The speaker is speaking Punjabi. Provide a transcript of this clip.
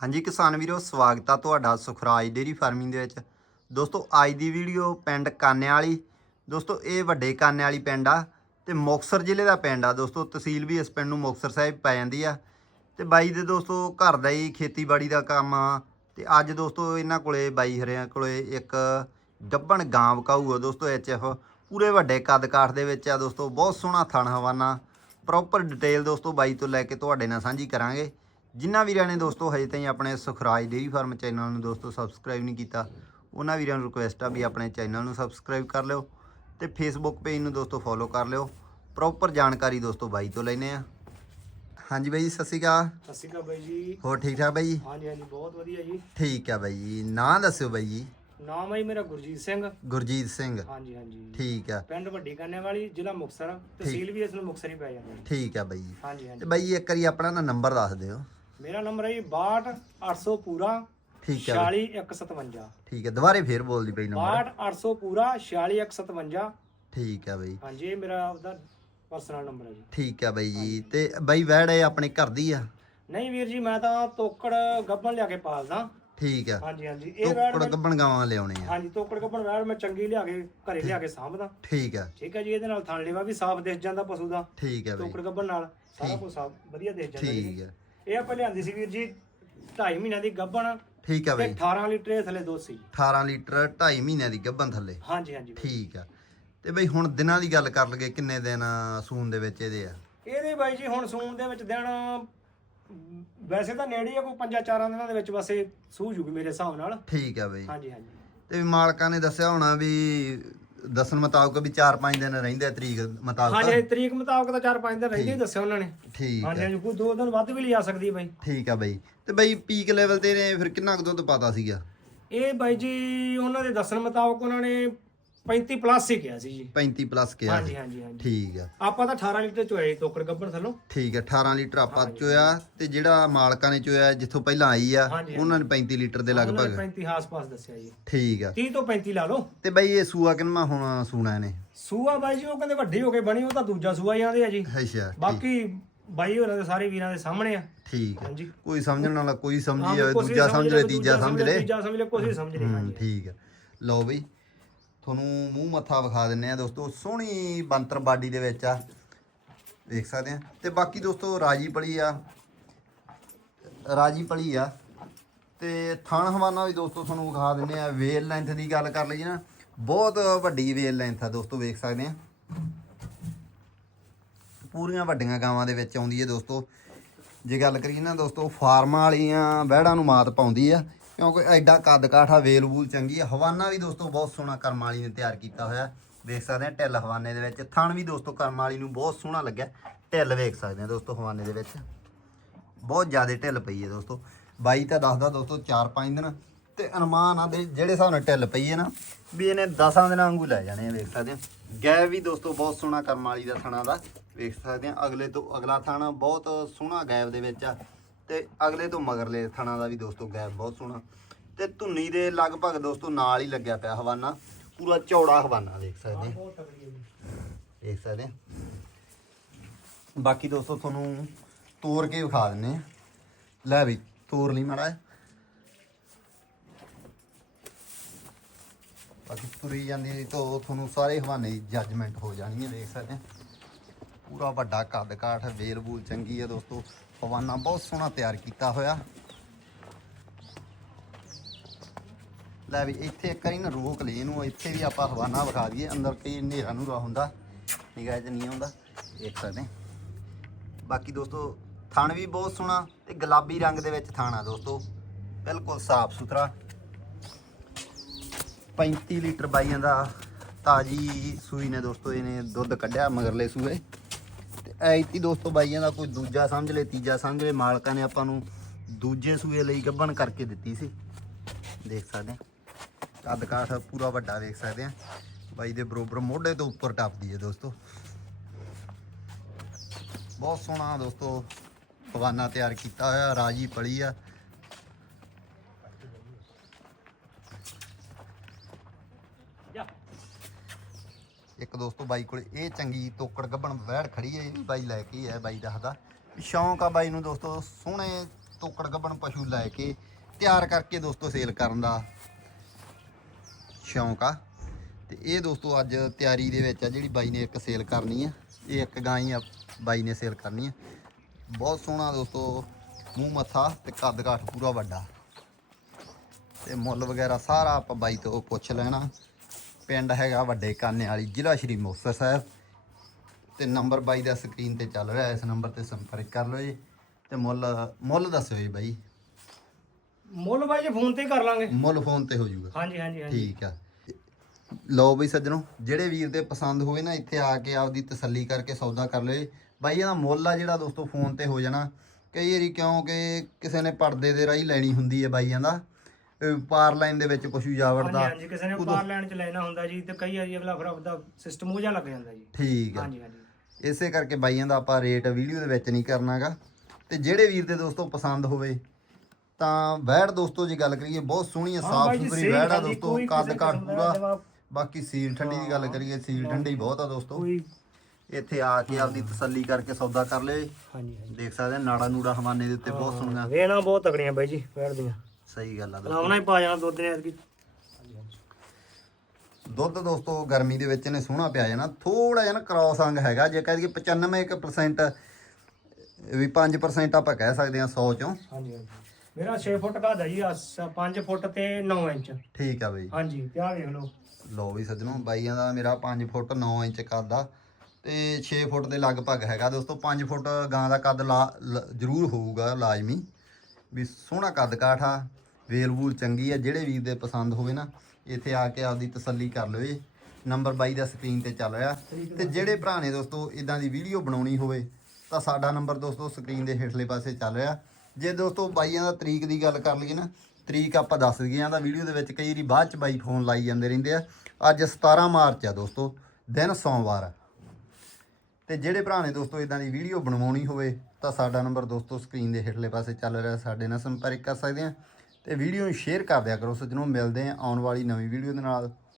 ਹਾਂਜੀ ਕਿਸਾਨ ਵੀਰੋ, ਸਵਾਗਤ ਆ ਤੁਹਾਡਾ ਸੁਖਰਾਜ ਡੇਰੀ ਫਾਰਮਿੰਗ ਦੇ ਵਿੱਚ। ਦੋਸਤੋ, ਅੱਜ ਦੀ ਵੀਡੀਓ ਪਿੰਡ ਕਾਨਿਆਂ ਵਾਲੀ ਦੋਸਤੋ, ਇਹ ਵੱਡੇ ਕਾਨੇ ਵਾਲੀ ਪਿੰਡ ਆ ਤੇ ਮੁਕਤਸਰ ਜ਼ਿਲ੍ਹੇ ਦਾ ਪਿੰਡ ਆ। ਦੋਸਤੋ, ਤਹਿਸੀਲ ਵੀ ਇਸ ਪਿੰਡ ਨੂੰ ਮੁਕਤਸਰ ਸਾਹਿਬ ਪੈ ਜਾਂਦੀ ਆ। ਤੇ ਬਾਈ ਦੇ ਦੋਸਤੋ, ਘਰ ਦਾ ਹੀ ਖੇਤੀਬਾੜੀ ਦਾ ਕੰਮ ਆ। ਤੇ ਅੱਜ ਦੋਸਤੋ, ਇਹਨਾਂ ਕੋਲੇ ਬਾਈ ਹਰਿਆਂ ਕੋਲੇ ਇੱਕ ਗੱਬਣ ਗਾਂ ਵਕਾਊ ਆ ਦੋਸਤੋ ਐਚਐਫ ਪੂਰੇ ਵੱਡੇ ਕੱਦ ਕਾਠ ਦੇ ਵਿੱਚ ਆ ਦੋਸਤੋ, ਬਹੁਤ ਸੋਹਣਾ ਥਣ ਹਵਾਨਾ ਪ੍ਰੋਪਰ ਡਿਟੇਲ ਦੋਸਤੋ, ਬਾਈ ਤੋਂ ਲੈ ਕੇ ਤੁਹਾਡੇ ਨਾਲ ਸਾਂਝੀ ਕਰਾਂਗੇ। ਜਿਨ੍ਹਾਂ ਵੀਰਾਂ ਨੇ ਦੋਸਤੋ ਹਜੇ ਤਾਈਂ ਆਪਣੇ ਸੁਖਰਾਜ ਡੇਰੀ ਫਾਰਮ ਚੈਨਲ ਨੂੰ ਦੋਸਤੋ ਸਬਸਕ੍ਰਾਈਬ ਨਹੀਂ ਕੀਤਾ ਉਹਨਾਂ ਵੀਰਾਂ ਨੂੰ ਰਿਕੁਐਸਟ ਆ ਵੀ ਆਪਣੇ ਚੈਨਲ ਨੂੰ ਸਬਸਕ੍ਰਾਈਬ ਕਰ ਲਿਓ ਤੇ ਫੇਸਬੁੱਕ ਪੇਜ ਨੂੰ ਦੋਸਤੋ ਫੋਲੋ ਕਰ ਲਿਓ। ਪ੍ਰੋਪਰ ਜਾਣਕਾਰੀ ਦੋਸਤੋ ਬਾਈ ਤੋਂ ਲੈਨੇ ਆ ਹਾਂਜੀ ਬਾਈ ਜੀ, ਸਤਿ ਸ਼੍ਰੀ ਅਕਾਲ। ਸਤਿ ਸ਼੍ਰੀ ਅਕਾਲ ਬਾਈ ਜੀ। ਹੋਰ ਠੀਕ ਠਾਕ ਬਾਈ? ਜੀ ਹਾਂਜੀ ਹਾਂਜੀ ਬਹੁਤ ਵਧੀਆ ਜੀ। ਠੀਕ ਆ ਬਾਈ ਜੀ। ਨਾਂ ਦੱਸਿਓ ਬਾਈ ਜੀ। ਨਾਮ ਹੈ ਜੀ ਮੇਰਾ ਗੁਰਜੀਤ ਸਿੰਘ। ਗੁਰਜੀਤ ਸਿੰਘ। ਹਾਂਜੀ ਹਾਂਜੀ। ਠੀਕ ਆ। ਪਿੰਡ ਵੱਡੀ ਕੰਨੇ ਵਾਲੀ ਜ਼ਿਲ੍ਹਾ ਮੁਕਤਸਰ। ਤਹਿਸੀਲ ਵੀ ਇਸ ਨੂੰ ਮੁਕਤਸਰ ਹੀ ਪੈ ਜਾਂਦਾ। ਠੀਕ ਆ ਬਾਈ ਜੀ। ਹਾਂਜੀ ਤੇ ਹਾਂਜੀ ਬਾਈ ਜੀ ਇੱਕ ਵਾਰੀ ਆਪਣਾ ਨਾ ਨੰਬਰ ਦੱਸ ਦਿਓ। ਮੇਰਾ ਨੰਬਰ ਹੈ ਜੀ 62 800 ਪੂਰਾ ਠੀਕ ਆ। 46157 ਠੀਕ ਆ ਦੁਬਾਰੇ ਫੇਰ ਬੋਲ ਦੀ ਬਾਈ ਨੰਬਰ 62 800 ਪੂਰਾ 46157 ਠੀਕ ਆ ਬਾਈ। ਹਾਂਜੀ ਇਹ ਮੇਰਾ ਉਹਦਾ ਪਰਸਨਲ ਨੰਬਰ ਹੈ ਜੀ। ਠੀਕ ਆ ਬਾਈ ਜੀ ਤੇ ਬਾਈ ਵੈੜ ਇਹ ਆਪਣੇ ਘਰ ਦੀ ਆ? ਨਹੀਂ ਵੀਰ ਜੀ ਮੈਂ ਤਾਂ ਤੋਕੜ ਗੱਬਣ ਲਿਆ ਕੇ ਪਾਲਦਾ। ਠੀਕ ਆ। ਹਾਂਜੀ ਹਾਂਜੀ। ਇਹ ਵੈੜ ਟੋਕੜ ਗੱਬਣ ਗਾਵਾਂ ਲਿਆਉਣੇ ਆ। ਹਾਂਜੀ ਤੋਕੜ ਗੱਬਣ ਵੈੜ ਮੈਂ ਚੰਗੀ ਲਿਆ ਕੇ ਘਰੇ ਲਿਆ ਕੇ ਸਾਂਭਦਾ। ਠੀਕ ਆ। ਠੀਕ ਹੈ ਜੀ ਇਹਦੇ ਨਾਲ ਥਣ ਲੇਵਾ ਵੀ ਸਾਫ਼ ਦਿਸ ਜਾਂਦਾ ਪਸ਼ੂ ਦਾ। ਠੀਕ ਆ ਬਾਈ। ਟੋਕੜ ਗੱਬਣ ਨਾਲ ਸਾਰਾ ਕੁਝ ਸਾਫ਼ ਵਧੀਆ ਦਿਸ ਜਾਂਦਾ ਠੀਕ ਆ। ਇਹ ਆਪਾਂ ਲਿਆਂਦੀ ਸੀ ਵੀਰ ਜੀ 2.5 ਮਹੀਨਿਆਂ ਦੀ ਗੱਬਣ ਠੀਕ ਆ ਤੇ ਬਾਈ। 18 ਲੀਟਰ ਇਹ ਥੱਲੇ ਦੁੱਧ ਸੀ। 18 ਲੀਟਰ 2.5 ਮਹੀਨਿਆਂ ਦੀ ਗੱਬਨ ਥੱਲੇ। ਹਾਂਜੀ ਹਾਂਜੀ ਬਾਈ। ਠੀਕ ਆ। ਤੇ ਬਾਈ ਹੁਣ ਦਿਨਾਂ ਦੀ ਗੱਲ ਕਰ ਲਗੇ ਕਿੰਨੇ ਦਿਨ ਸੂਨ ਦੇ ਵਿੱਚ ਇਹਦੇ ਆ? ਇਹਦੇ ਬਾਈ ਜੀ ਹੁਣ ਸੂਣ ਦੇ ਵਿੱਚ ਦਿਨ ਅਮ, ਵੈਸੇ ਤਾਂ ਨੇੜੇ ਹੀ ਆ ਕੋਈ ਪੰਜਾਂ ਚਾਰਾਂ ਦਿਨਾਂ ਦੇ ਵਿੱਚ ਬਸ ਇਹ ਸੂਹ ਜੂਗੀ ਮੇਰੇ ਹਿਸਾਬ ਨਾਲ। ਠੀਕ ਆ ਬਾਈ। ਹਾਂਜੀ ਹਾਂਜੀ। ਤੇ ਮਾਲਕਾਂ ਨੇ ਦੱਸਿਆ ਹੋਣਾ ਵੀ ਦੱਸਣ ਮੁਤਾਬਕ ਵੀ 4-5 ਦਿਨ ਰਹਿੰਦੇ ਆ ਤਰੀਕ ਹਾਂਜੀ ਮੁਤਾਬਕ ਤਰੀਕ ਮੁਤਾਬਕ ਤਾਂ 4-5 ਦਿਨ ਰਹਿੰਦੇ ਹੀ ਦੱਸਿਆ ਉਹਨਾਂ ਨੇ। ਠੀਕ ਹਾਂਜੀ ਹਾਂਜੀ ਕੋਈ ਦੋ ਦਿਨ ਵੱਧ ਵੀ ਲਿਆ ਸਕਦੀ ਬਾਈ। ਠੀਕ ਆ ਬਾਈ। ਤੇ ਬਾਈ ਪੀਕ ਲੈਵਲ ਤੇ ਨੇ ਫਿਰ ਕਿੰਨਾ ਕੁ ਦੁੱਧ ਪਾਤਾ ਸੀਗਾ? ਇਹ ਬਾਈ ਜੀ ਉਹਨਾਂ ਦੇ ਦੱਸਣ ਮੁਤਾਬਕ ਉਹਨਾਂ ਨੇ 35 ਪਲੱਸ ਹੀ ਕਿਹਾ ਸੀ ਜੀ। 35 ਪਲੱਸ ਕਿਹਾ ਹਾਂਜੀ ਸੀ। ਹਾਂਜੀ ਹਾਂਜੀ। ਠੀਕ ਆ। ਆਪਾਂ ਤਾਂ 18 ਲੀਟਰ ਚੋਇਆ ਜੀ ਤੋਕੜ ਗੱਬਣ ਥੱਲੋਂ। ਠੀਕ ਹੈ 18 ਲੀਟਰ ਆਪਾਂ ਚੋਇਆ ਤੇ ਜਿਹੜਾ ਮਾਲਕਾਂ ਨੇ ਚੋਇਆ ਜਿੱਥੋਂ ਪਹਿਲਾਂ ਆਈ ਆ ਹਾਂਜੀ, ਉਹਨਾਂ ਨੇ 35 ਲੀਟਰ ਦੇ ਉਹਨਾਂ ਲਗਭਗ। ਨੇ 35 ਆਸ-ਪਾਸ ਦੱਸਿਆ ਜੀ। ਠੀਕ ਆ। 30 ਤੋਂ 35 ਲਾ ਲਓ। ਤੇ ਬਾਈ ਇਹ ਸੂਆ ਕਿੰਨਾ ਹੁਣ ਸੂਣਾ ਇਹਨੇ? ਸੂਆ ਬਾਈ ਜੀ ਉਹ ਕਹਿੰਦੇ ਵੱਡੀ ਹੋ ਕੇ ਬਣੀ ਉਹ ਤਾਂ ਦੂਜਾ ਸੂਆ ਹੀ ਆਂਦੇ ਆ ਜੀ। ਅੱਛਾ ਬਾਕੀ ਬਾਈ ਹੋਰਾਂ ਦੇ ਸਾਰੇ ਵੀਰਾਂ ਦੇ ਸਾਹਮਣੇ ਆ। ਠੀਕ ਹੈ ਹਾਂਜੀ। ਕੋਈ ਸਮਝਣ ਵਾਲਾ ਕੋਈ ਸਮਝੀ ਹਾਂ, ਜਾਵੇ ਕੁਛ ਵੀ ਦੂਜਾ ਸਮਝ ਲੈ ਤੀਜਾ ਸਮਝ ਲੈ ਤੀਜਾ ਸਮਝ ਲੈ ਕੁਛ ਵੀ ਸਮਝ ਲੈ ਹੂੰ, ਹਾਂਜੀ। ਠੀਕ ਹੈ ਲਓ ਬਈ ਤੁਹਾਨੂੰ ਮੂੰਹ ਮੱਥਾ ਵਿਖਾ ਦਿੰਨੇ ਆ ਦੋਸਤੋ, ਸੋਹਣੀ ਬੰਤਰ ਬਾਡੀ ਦੇ ਵਿੱਚ ਆ। ਵੇਖ ਸਕਦੇ ਆ ਤੇ ਬਾਕੀ ਦੋਸਤੋ, ਰਾਜੀ ਪਲੀ ਆ। ਰਾਜੀ ਪਲੀ ਆ। ਤੇ ਥਣ ਹਵਾਨਾ ਵੀ ਦੋਸਤੋ ਤੁਹਾਨੂੰ ਵਿਖਾ ਦਿੰਨੇ ਆ ਵੇਲ ਲੈਂਥ ਦੀ ਗੱਲ ਕਰ ਲਈਏ ਨਾ, ਬਹੁਤ ਵੱਡੀ ਵੇਲ ਲੈਂਥ ਆ ਦੋਸਤੋ, ਵੇਖ ਸਕਦੇ ਆ ਪੂਰੀਆਂ ਵੱਡੀਆਂ ਗਾਵਾਂ ਦੇ ਵਿੱਚ ਆਉਂਦੀ ਹੈ ਦੋਸਤੋ। ਜੇ ਗੱਲ ਕਰੀਏ ਨਾ ਦੋਸਤੋ, ਫਾਰਮਾਂ ਵਾਲੀਆਂ ਵਹਿੜਾਂ ਨੂੰ ਮਾਤ ਪਾਉਂਦੀ ਆ। ਕਿਉਂਕਿ ਐਡਾ ਕੱਦ ਕਾਠਾ ਵੇਲ ਵੂਲ ਚੰਗੀ ਆ। ਹਵਾਨਾ ਵੀ ਦੋਸਤੋ ਬਹੁਤ ਸੋਹਣਾ ਕਰਮ ਵਾਲੀ ਨੇ ਤਿਆਰ ਕੀਤਾ ਹੋਇਆ। ਵੇਖ ਸਕਦੇ ਆ ਢਿੱਲ ਹਵਾਨੇ ਦੇ ਵਿੱਚ। ਥਣ ਵੀ ਦੋਸਤੋ ਕਰਮ ਵਾਲੀ ਨੂੰ ਬਹੁਤ ਸੋਹਣਾ ਲੱਗਿਆ। ਢਿੱਲ ਵੇਖ ਸਕਦੇ ਆ ਦੋਸਤੋ ਹਵਾਨੇ ਦੇ ਵਿੱਚ। ਬਹੁਤ ਜ਼ਿਆਦਾ ਢਿੱਲ ਪਈ ਹੈ ਦੋਸਤੋ। ਬਾਈ ਤਾਂ ਦੱਸਦਾ ਦੋਸਤੋ 4-5 ਦਿਨ। ਤੇ ਅਨੁਮਾਨ ਆ ਦੇ ਜਿਹੜੇ ਹਿਸਾਬ ਨਾਲ ਢਿੱਲ ਪਈ ਹੈ ਨਾ, ਵੀ ਇਹਨੇ 10 ਦਿਨਾਂ ਵਾਂਗੂ ਲੈ ਜਾਣੇ ਆ, ਵੇਖ ਸਕਦੇ ਆ। ਗੈ ਵੀ ਦੋਸਤੋ ਬਹੁਤ ਸੋਹਣਾ ਕਰਮ ਵਾਲੀ ਦਾ ਥਣਾ ਦਾ। ਵੇਖ ਸਕਦੇ ਆ ਅਗਲੇ ਤੋਂ ਅਗਲਾ ਥਾਣਾ ਬਹੁਤ ਸੋਹਣਾ ਗੈਬ ਦੇ ਵਿੱਚ ਆ। ਤੇ ਅਗਲੇ ਤੋਂ ਮਗਰਲੇ ਥਣਾ ਦਾ ਵੀ ਦੋਸਤੋ ਗੈਬ ਬਹੁਤ ਸੋਹਣਾ। ਤੇ ਧੁੰਨੀ ਦੇ ਲਗਭਗ ਦੋਸਤੋ ਨਾਲ ਹੀ ਲੱਗਿਆ ਪਿਆ ਹਵਾਨਾ। ਪੂਰਾ ਚੌੜਾ ਹਵਾਨਾ ਦੇਖ ਸਕਦੇ ਆ ਦੇਖ ਸਕਦੇ ਆ ਬਾਕੀ ਦੋਸਤੋ ਤੁਹਾਨੂੰ ਤੋੜ ਕੇ ਵਿਖਾ ਦਿੰਨੇ ਆ ਲੈ ਵੀ ਤੋੜ ਲਈ ਮਾੜਾ ਬਾਕੀ ਤੁਰੀ ਜਾਂਦੀ ਤੋਂ ਤੁਹਾਨੂੰ ਸਾਰੇ ਹਵਾਨੇ ਦੀ ਜੱਜਮੈਂਟ ਹੋ ਜਾਣੀ ਹੈ, ਦੇਖ ਸਕਦੇ ਆ ਪੂਰਾ ਵੱਡਾ ਕੱਦ ਕਾਠ ਵੇਲ ਬੂਲ ਚੰਗੀ ਹੈ ਦੋਸਤੋ। ਹਵਾਨਾ ਬਹੁਤ ਸੋਹਣਾ ਤਿਆਰ ਕੀਤਾ ਹੋਇਆ। ਲੈ ਵੀ ਇੱਥੇ ਇੱਕ ਵਾਰੀ ਨਾ ਰੋਕ ਲਈ ਇਹਨੂੰ, ਇੱਥੇ ਵੀ ਆਪਾਂ ਹਵਾਨਾ ਵਿਖਾ ਦਈਏ, ਅੰਦਰ ਕਈ ਹਨੇਰਾ ਨੂਰਾ ਹੁੰਦਾ। ਨਿਗਾਹ 'ਚ ਨਹੀਂ ਆਉਂਦਾ, ਦੇਖ ਸਕਦੇ ਬਾਕੀ ਦੋਸਤੋ, ਥਣ ਵੀ ਬਹੁਤ ਸੋਹਣਾ ਤੇ ਗੁਲਾਬੀ ਰੰਗ ਦੇ ਵਿੱਚ ਥਾਣਾ ਦੋਸਤੋ। ਬਿਲਕੁਲ ਸਾਫ਼ ਸੁਥਰਾ। 35 ਲੀਟਰ ਬਾਈਆਂ ਦਾ ਤਾਜੀ ਸੂਈ ਨੇ ਦੋਸਤੋ, ਇਹਨੇ ਦੁੱਧ ਕੱਢਿਆ ਮਗਰਲੇ ਸੂਏ। ਐਤੀ ਦੋਸਤੋ ਬਾਈਆਂ ਦਾ ਕੋਈ ਦੂਜਾ ਸਮਝ ਲੈ ਤੀਜਾ ਸਮਝ ਲੈ ਮਾਲਕਾਂ ਨੇ ਆਪਾਂ ਨੂੰ ਦੂਜੇ ਸੂਏ ਲਈ ਗੱਭਣ ਕਰਕੇ ਦਿੱਤੀ ਸੀ। ਦੇਖ ਸਕਦੇ ਹਾਂ। ਕੱਦ ਕਾਠ ਪੂਰਾ ਵੱਡਾ ਦੇਖ ਸਕਦੇ ਆ ਬਾਈ ਦੇ ਬਰੋਬਰ ਮੋਢੇ ਤੋਂ ਉੱਪਰ ਟੱਪਦੀ ਹੈ ਦੋਸਤੋ। ਬਹੁਤ ਸੋਹਣਾ ਦੋਸਤੋ ਹਵਾਨਾ ਤਿਆਰ ਕੀਤਾ ਹੋਇਆ, ਰਾਜੀ ਪਲੀ ਆ। ਇੱਕ ਦੋਸਤੋ ਬਾਈ ਕੋਲੇ, ਇਹ ਚੰਗੀ ਤੋਕੜ ਗੱਭਣ ਵਹਿੜ ਖੜੀ ਹੈ, ਇਹ ਵੀ ਬਾਈ ਲੈ ਕੇ ਹੈ ਬਾਈ ਦੱਸਦਾ ਸ਼ੌਂਕ ਆ ਬਾਈ ਨੂੰ ਦੋਸਤੋ, ਸੋਹਣੇ ਤੋਕੜ ਗੱਭਣ ਪਸ਼ੂ ਲੈ ਕੇ ਤਿਆਰ ਕਰਕੇ ਦੋਸਤੋ ਸੇਲ ਕਰਨ ਦਾ ਸ਼ੌਂਕ ਆ। ਤੇ ਇਹ ਦੋਸਤੋ ਅੱਜ ਤਿਆਰੀ ਦੇ ਵਿੱਚ ਆ, ਜਿਹੜੀ ਬਾਈ ਨੇ ਇੱਕ ਸੇਲ ਕਰਨੀ ਆ, ਇਹ ਇੱਕ ਗਾਂ ਹੀ ਆ ਬਾਈ ਨੇ ਸੇਲ ਕਰਨੀ ਆ। ਬਹੁਤ ਸੋਹਣਾ ਦੋਸਤੋ, ਮੂੰਹ ਮੱਥਾ ਤੇ ਕੱਦ ਕਾਠ ਪੂਰਾ ਵੱਡਾ। ਤੇ ਮੁੱਲ ਵਗੈਰਾ ਸਾਰਾ ਆਪਾਂ ਬਾਈ ਤੋਂ ਪੁੱਛ ਲੈਣਾ। ਪਿੰਡ ਹੈਗਾ ਵੱਡੇ ਕਾਨੇ ਵਾਲੀ ਜ਼ਿਲ੍ਹਾ ਸ਼੍ਰੀ ਮੁਕਤਸਰ ਸਾਹਿਬ। ਤੇ ਨੰਬਰ ਬਾਈ ਦਾ ਸਕਰੀਨ ਤੇ ਚੱਲ ਰਿਹਾ ਇਸ ਨੰਬਰ ਤੇ ਸੰਪਰਕ ਕਰ ਲਓ ਜੀ। ਤੇ ਮੁੱਲ ਮੁੱਲ ਦੱਸਿਓ ਜੀ ਬਾਈ। ਮੁੱਲ ਬਾਈ ਜੀ ਫੋਨ ਤੇ ਕਰ ਲਾਂਗੇ। ਮੁੱਲ ਫੋਨ ਤੇ ਹੋ ਜਾਊਗਾ। ਹਾਂਜੀ ਹਾਂਜੀ ਹਾਂਜੀ। ਠੀਕ ਆ। ਲਓ ਬਈ ਸੱਜਣੋ ਜਿਹੜੇ ਵੀਰ ਦੇ ਪਸੰਦ ਹੋਵੇ ਨਾ ਇੱਥੇ ਆ ਕੇ ਆਪਦੀ ਤਸੱਲੀ ਕਰਕੇ ਸੌਦਾ ਕਰ ਲਿਓ ਜੀ। ਬਾਈ ਇਹਦਾ ਮੁੱਲ ਆ ਜਿਹੜਾ ਦੋਸਤੋ ਫੋਨ ਤੇ ਹੋ ਜਾਣਾ। ਕਈ ਵਾਰੀ ਕਿਉਂਕਿ ਕਿਸੇ ਨੇ ਪਰਦੇ ਦੇ ਰਾਹੀਂ ਲੈਣੀ ਹੁੰਦੀ ਹੈ ਬਾਈਆਂ ਦਾ। ਪਾਰ ਲਾਈਨ ਦੇ ਵਿੱਚ ਪਸ਼ੂ ਜਾ ਹਾਂਜੀ ਵੜਦਾ ਹਾਂਜੀ ਕਿਸੇ ਨੇ ਪਾਰ ਲੈਣ ਚ ਲੈਣਾ ਹੁੰਦਾ ਜੀ ਤੇ ਕਈ ਵਾਰੀ ਅਗਲਾ ਫਿਰ ਆਪਦਾ ਸਿਸਟਮ ਉਹ ਜਿਹਾ ਲੱਗ ਜਾਂਦਾ ਜੀ। ਠੀਕ ਆ। ਹਾਂਜੀ ਹਾਂਜੀ। ਇਸੇ ਕਰਕੇ ਬਾਈਆਂ ਦਾ ਆਪਾਂ ਰੇਟ ਵੀਡੀਓ ਦੇ ਵਿੱਚ ਨਹੀਂ ਕਰਨਾਗਾ। ਤੇ ਜਿਹੜੇ ਵੀਰ ਦੇ ਦੋਸਤੋ ਪਸੰਦ ਹੋਵੇ ਤਾਂ ਵੈੜ ਦੋਸਤੋ ਜੇ ਗੱਲ ਕਰੀਏ ਬਹੁਤ ਸੋਹਣੀ ਹਾਂ ਸਾਫ਼ ਬਾਈ ਜੀ, ਸੁਥਰੀ ਸਹੀ ਵੈੜ ਆ ਗੱਲ ਜੀ, ਦੋਸਤੋ ਕੋਈ ਕੱਦ ਕਿਸੇ ਕਾਠ ਕਿਸਮ ਦਾ ਪੂਰਾ। ਜਵਾਬ- ਬਾਕੀ ਸੀਲ ਠੰਡੀ ਦੀ ਗੱਲ ਕਰੀਏ ਸੀਲ ਠੰਡੀ ਬਹੁਤ ਆ ਦੋਸਤੋ। ਕੋਈ ਇੱਥੇ ਆ ਕੇ ਆਪਦੀ ਤਸੱਲੀ ਕਰਕੇ ਸੌਦਾ ਕਰ ਲਿਓ ਹਾਂਜੀ ਹਾਂਜੀ। ਦੇਖ ਸਕਦੇ ਆ ਨਾੜਾ ਨੂੜਾ ਹਵਾਨੇ ਦੇ ਉੱਤੇ ਬਹੁਤ ਸੋਹਣੀਆਂ। ਵੇਣਾ ਬਹੁਤ ਤਕੜੀਆਂ ਬਾਈ ਜੀ ਪੈੜ ਦੀਆਂ। ਸਹੀ ਗੱਲ ਆ ਦੋਸਤੋ ਲਾਉਣਾ ਹੀ ਪਾ ਜਾਣਾ ਦੁੱਧ ਨੇ ਐਤਕੀ ਦੁੱਧ ਦੋਸਤੋ ਗਰਮੀ ਦੇ ਵਿੱਚ ਨੇ ਸੋਹਣਾ ਪਿਆ ਜਾਣਾ। ਥੋੜਾ ਜਿਹਾ ਨਾ ਕ੍ਰਾਸ ਅੰਗ ਹੈਗਾ ਜੇ ਕਹਿੰਦੇ 95% ਵੀ 5% ਆਪਾਂ ਕਹਿ ਸਕਦੇ ਆ 100 ਚੋਂ। ਹਾਂਜੀ ਹਾਂਜੀ। ਮੇਰਾ 6 ਫੁੱਟ ਘਾਦਾ ਜੀ 5 ਫੁੱਟ ਤੇ 9 ਇੰਚ। ਠੀਕ ਆ ਬਈ। ਹਾਂਜੀ ਤੇ ਆਹ ਵੇਖ ਲਓ। ਲੋ ਵੀ ਸੱਜਣੋ ਬਾਈਆਂ ਦਾ ਮੇਰਾ 5 ਫੁੱਟ 9 ਇੰਚ ਕੱਦ ਆ ਤੇ 6 ਫੁੱਟ ਦੇ ਲਗਭਗ ਹੈਗਾ ਦੋਸਤੋ 5 ਫੁੱਟ ਗਾਂ ਦਾ ਕੱਦ ਲਾ ਲ- ਜ਼ਰੂਰ ਹੋਊਗਾ ਲਾਜ਼ਮੀ। ਵੀ ਸੋਹਣਾ ਕੱਦ ਕਾਠ ਆ। ਵੇਲ ਵੂਲ ਚੰਗੀ ਆ, ਜਿਹੜੇ ਵੀਰ ਦੇ ਪਸੰਦ ਹੋਵੇ ਨਾ, ਇੱਥੇ ਆ ਕੇ ਆਪਦੀ ਤਸੱਲੀ ਕਰ ਲਓ ਜੀ ਨੰਬਰ ਬਾਈ ਦਾ ਸਕਰੀਨ ਤੇ ਚੱਲ ਰਿਹਾ। ਤੇ ਜਿਹੜੇ ਭਰਾ ਨੇ ਦੋਸਤੋ ਇਦਾਂ ਦੀ ਵੀਡੀਓ ਬਣਾਉਣੀ ਹੋਵੇ, ਤਾਂ ਸਾਡਾ ਨੰਬਰ ਦੋਸਤੋ ਸਕਰੀਨ ਦੇ ਹੇਠਲੇ ਪਾਸੇ ਚੱਲ ਰਿਹਾ। ਜੇ ਦੋਸਤੋ ਬਾਈਆਂ ਦਾ ਤਰੀਕ ਦੀ ਗੱਲ ਕਰ ਲਈਏ ਨਾ, ਤਰੀਕ ਆਪਾਂ ਦੱਸ ਦਈਏ ਆ ਤਾਂ ਵੀਡੀਓ ਦੇ ਵਿੱਚ ਕਈ ਵਾਰੀ ਬਾਅਦ ਚ ਬਾਈ ਫੋਨ ਲਾਈ ਜਾਂਦੇ ਰਹਿੰਦੇ ਆ। ਅੱਜ 17 ਮਾਰਚ ਆ ਦੋਸਤੋ, ਦਿਨ ਸੋਮਵਾਰ। ਆ ਤੇ ਜਿਹੜੇ ਭਰਾ ਨੇ ਦੋਸਤੋ ਇਦਾਂ ਦੀ ਵੀਡੀਓ ਬਣਵਾਉਣੀ ਹੋਵੇ, ਤਾਂ ਸਾਡਾ ਨੰਬਰ ਦੋਸਤੋ ਸਕਰੀਨ ਦੇ ਹੇਠਲੇ ਪਾਸੇ ਚੱਲ ਰਿਹਾ। ਸਾਡੇ ਨਾਲ ਸੰਪਰਕ ਕਰ ਸਕਦੇ ਆ। ਤੇ ਵੀਡੀਓ ਨੂੰ ਸ਼ੇਅਰ ਕਰ ਦਿਆ ਕਰੋ ਸੱਜਣੋ ਮਿਲਦੇ ਆ ਆਉਣ ਵਾਲੀ ਨਵੀਂ ਵੀਡੀਓ ਦੇ ਨਾਲ।